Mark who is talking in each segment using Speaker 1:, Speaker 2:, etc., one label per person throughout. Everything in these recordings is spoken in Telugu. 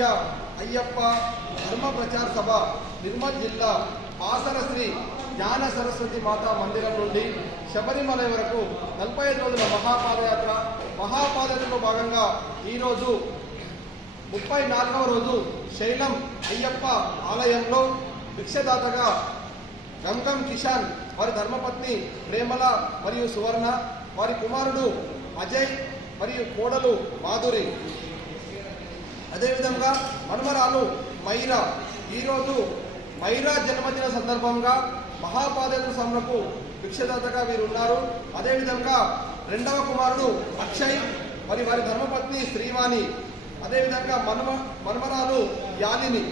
Speaker 1: అంతర్జాతీయ అయ్యప్ప ధర్మ ప్రచార సభ నిర్మల్ జిల్లా ఆసర శ్రీ జ్ఞాన సరస్వతి మాతా మందిరం నుండి శబరిమల వరకు నలభై ఐదు రోజుల మహాపాదయాత్ర మహాపాదయాత్రలో భాగంగా ఈరోజు ముప్పై నాలుగవ రోజు శైలం అయ్యప్ప ఆలయంలో భిక్షదాతగా గంగం కిషాన్ వారి ధర్మపత్ని ప్రేమల మరియు సువర్ణ వారి కుమారుడు అజయ్ మరియు కోడలు మాధురి. అదేవిధంగా మనుమరాలు మైరా. ఈరోజు మైరా జన్మదిన సందర్భంగా మహాపాదేంద్ర స్వామికు భిక్షదాతగా వీరు ఉన్నారు అదేవిధంగా రెండవ కుమారుడు అక్షయ్ మరి వారి ధర్మపత్ని శ్రీవాణి అదేవిధంగా మనుమ మనుమరాలు యానిని.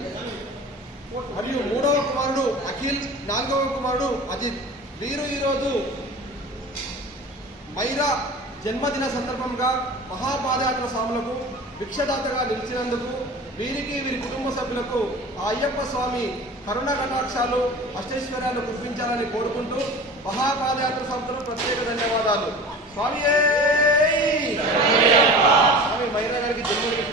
Speaker 1: మరియు మూడవ కుమారుడు అఖిల్ నాలుగవ కుమారుడు అజిత్. వీరు ఈరోజు మైరా జన్మదిన సందర్భంగా మహాపాదయాత్ర స్వాములకు భిక్షదాతగా నిలిచినందుకు వీరికి వీరి కుటుంబ సభ్యులకు ఆ అయ్యప్ప స్వామి కరుణ కటాక్షాలు అష్టైశ్వర్యాలు కురిపించాలని కోరుకుంటూ మహాపాదయాత్ర సంస్థలు ప్రత్యేక ధన్యవాదాలు. స్వామి స్వామి మైరా గారికి జన్మదిన